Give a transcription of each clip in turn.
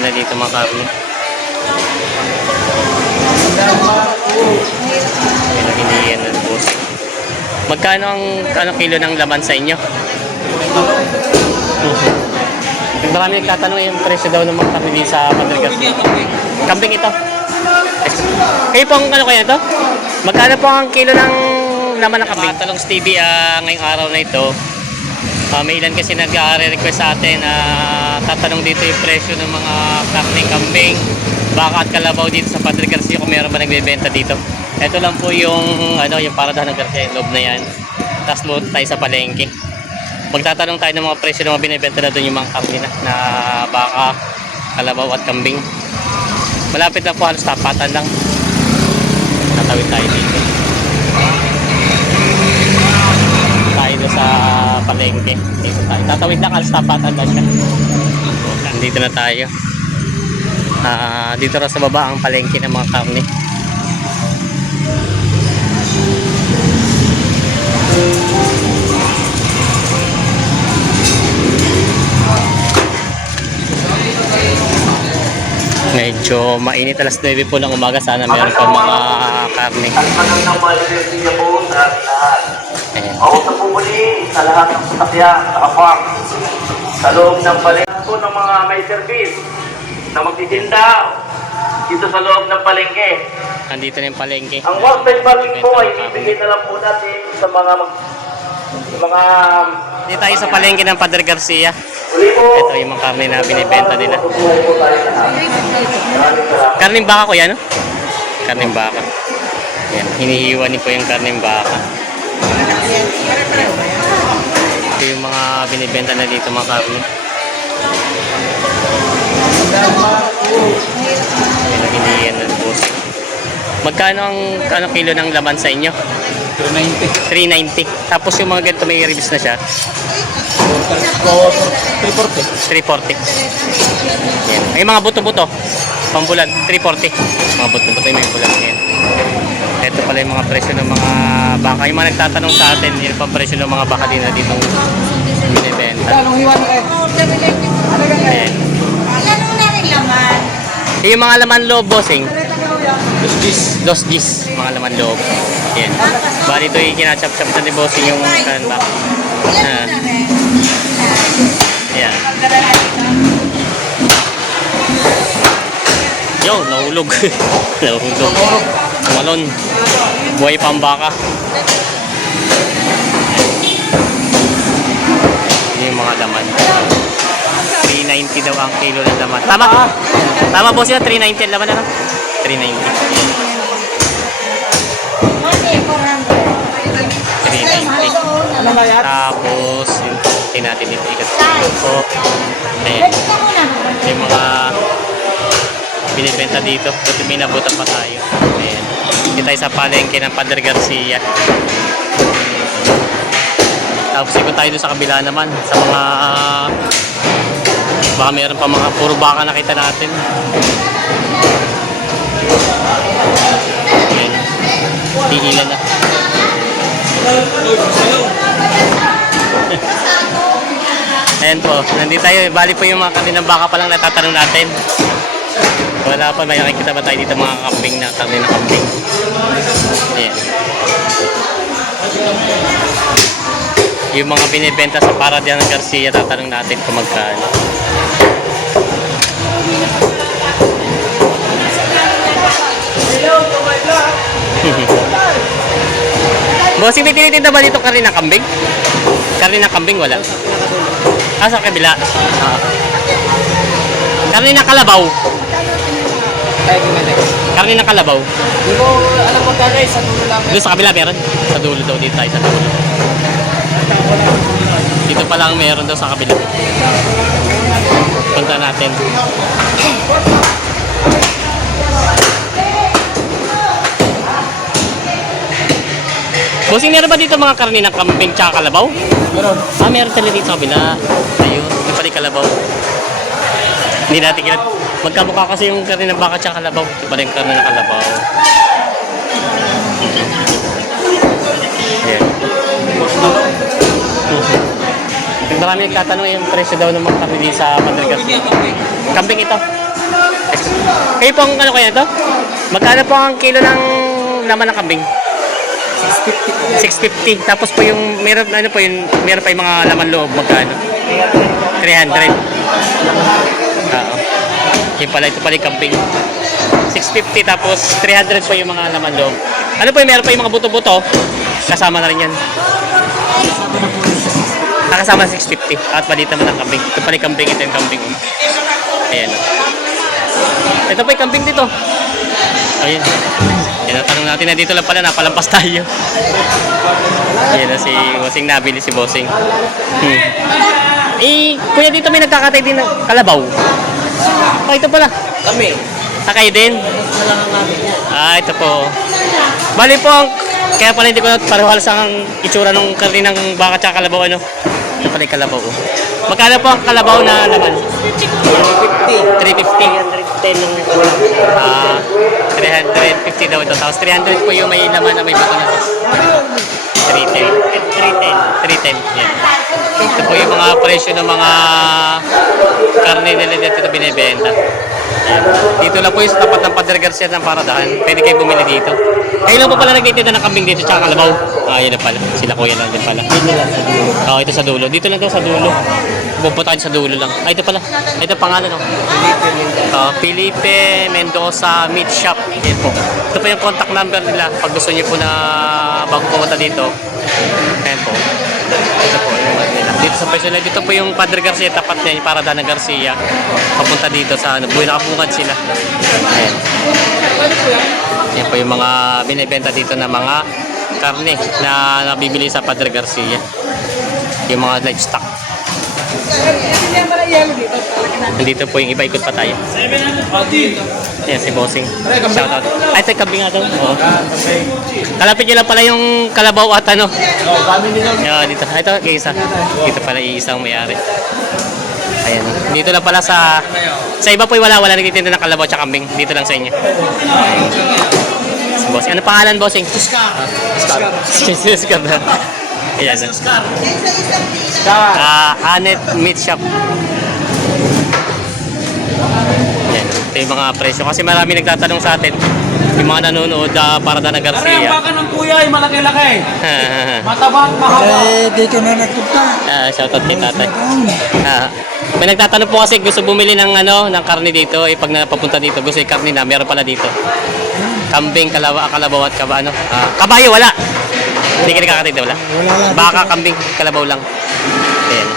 na dito mga karne. Pinaginihan ng boss. Magkano ang kilo ng laman sa inyo? Marami nagtatanong yung presyo daw ng mga karne dito sa Madrigal. Kambing ito. Kayo po ang ano kaya ito? Magkano po ang kilo ng laman ng kambing? Talong Stevie, ngayong araw na ito. May ilan kasi nag-request sa atin tatanong dito yung presyo ng mga karne kambing, baka at kalabaw dito sa Padre Garcia kung meron ba nagbebenta dito. Ito lang po yung yung paradahan ng Garcia, yung loob na yan. Tapos mo tayo sa palengke. Magtatanong tayo ng mga presyo ng mga binibenta na doon yung mga karne na baka, kalabaw at kambing. Malapit na po, halos tapatan lang. Tatawid tayo dito. Tayo sa palengke. Dito tayo. Tatawid lang, halos tapatan lang siya. Dito na tayo. Dito na sa baba ang palengke ng mga karne. Medyo mainit, alas 9 po ng umaga. Sana meron pa mga karne. Ayan. Ako sa pumuli sa lahat ng sasakyan, sa kapang, sa loob ng palengke po ng mga may service na magtitinda dito sa loob ng palengke. Andito na yung palengke. Ang one-time parking po ay ibigay na lang po natin sa mga Dito tayo sa palengke ng Padre Garcia. uli po. Ito yung mga karne na binibenta nila. Karning baka ko yan, no? Karning baka. Yan, hinihiwa ni po yung karning baka. Ito yung mga binibenta na dito mga karne. Yan, hinihiyan ng boss. Magkano ang kilo ng laman sa inyo? 390. 390. Tapos yung mga ganito may ribs na siya. 340. Yan. Ay mga buto-buto. Pambulan, 340. Mga buto-buto yung may bulan. Yan. Ito pala yung mga presyo ng mga baka. Yung mga nagtatanong sa atin, yung pang presyo ng mga baka din na dito binibenta. Ayan. Yung mga laman loob, bossing. Dos gis. Mga laman loob. Ayan. Bali ito yung kinachap-chap na ni bossing yung kan ba. Ayan. Yo, nahulog. Nahulog. Malon. Buhay pambaka. Yung mga laman. 390 daw ang kilo ng laman. Tama? Tama po sila, 390 ang laman na, no? 390. 390. Tapos, yung natin dito ikat. So, ayan. Yung mga binibenta dito. Buti may nabutan pa tayo. Ayan. Dito tayo sa palengke ng Padre Garcia. Tapos ikot tayo doon sa kabila naman. Sa mga baka meron pa mga puro baka nakita natin. Ayan. Hihila na. Ayan po. Nandito tayo. Bali po yung mga kaninang baka pa lang natatanong natin. Wala pa. May nakikita ba tayo dito mga kambing na karne na kambing. Ayan. Yung mga binibenta sa Paradian ng Garcia, tatanong natin kung magkano. Bossing, may tinitinda ba dito karne ng kambing? Karne ng kambing wala? Sa kabila. Karne ng kalabaw. Karne ng kalabaw. Hindi ko alam mo talaga, sa dulo lang. Doon sa kabila meron? Sa dulo daw, dito tayo sa dulo. Dito pa lang meron daw sa kabila. Punta natin. Bossing, meron ba dito mga karne ng kambing tsaka kalabaw? Meron. Meron talaga dito sa kabila. Ayun, yung pala yung kalabaw. Hindi natin kinat. Magkamukha kasi yung karne ng baka tsaka kalabaw. Yung pala yung karne ng kalabaw. Ayan. Marami nagtatanong yung presyo daw ng mga karne dito sa Madrigal. Kambing ito. Kayo pong ano kaya ito? Magkano po ang kilo ng laman ng kambing? 650. Tapos po yung meron ano po yung meron pa yung mga laman loob magkano? 300. Oo. Yung pala ito pala yung kambing. 650 tapos 300 po yung mga laman loob. Ano po yung meron pa yung mga buto-buto? Kasama na rin yan. Nakasama 650. At balita mo ng kambing. Ito pala yung kambing. Ito yung kambing. Ayan. Ito pa yung kambing dito. Ayun. Tinatanong natin na dito lang pala, napalampas tayo. Ayan na si Bossing, nabili si Bossing. Kuya dito may nagkakatay din ng kalabaw. Oh, ito pala. Kami. Kayo din? Ito po. Bali po, kaya pala hindi ko paruhalas ang itsura ng karni ng baka tsaka kalabaw, ano? Ito pala yung kalabaw. Magkano po ang kalabaw na laman? 350. 310 ng 350 daw ito. Tapos 300 po yung may laman na may buto na. 310. Yan. Ito po yung mga presyo ng mga karne nila dito na binibenta. Ayan. Dito lang po yung sa tapat ng Padre Garcia ng Paradahan. Pwede kayo bumili dito. Kayo lang po pala nagtitinda ng kambing dito tsaka kalabaw. Yun na pala. Sila kuya lang din pala. Ito sa dulo. Dito lang daw sa dulo. Pupunta kayo sa dulo lang. Ito pala. Ito pangalan. Felipe Mendoza Meat Shop. Yan po. Ito po yung contact number nila. Pag gusto niyo po na bago pumunta dito. Ayan po. Ito po yung nila. Dito sa personal. Dito po yung Padre Garcia. Tapat niya yung Paradahan ng Garcia. Papunta dito sa buhay nakabungad sila. Ayan. Yan po yung mga binibenta dito na mga karne na nabibili sa Padre Garcia. Yung mga livestock. Nandito po yung iba, ikot pa tayo. Yan si Bossing. Shoutout. Ay, ito kambing nga daw. Oh. Kalapit nyo lang pala yung kalabaw at ano. Dito. Ito, isa. Dito pala iisang may-ari. Ayan. Dito lang pala sa iba po wala nagtitinda ng kalabaw at kambing. Dito lang sa inyo. Si Bossing. Ano pangalan, Bossing? Oscar. Ayan. Anet Meat Shop. Ayan. Ito yung mga presyo. Kasi marami nagtatanong sa atin. Yung mga nanonood Paradahan ng Garcia. Ang baka ng kuya ay malaki-laki. Mataba at mahaba. Dito na nagpunta. Shoutout kay tatay. May nagtatanong po kasi gusto bumili ng ng karne dito. Pag napapunta dito, gusto yung karne na meron pala dito. Kambing, kalabaw at kabayo, wala. Hindi ka nakakatid, wala? Baka, kambing, kalabaw lang. Ayan.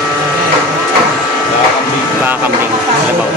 Baka, kambing, kalabaw.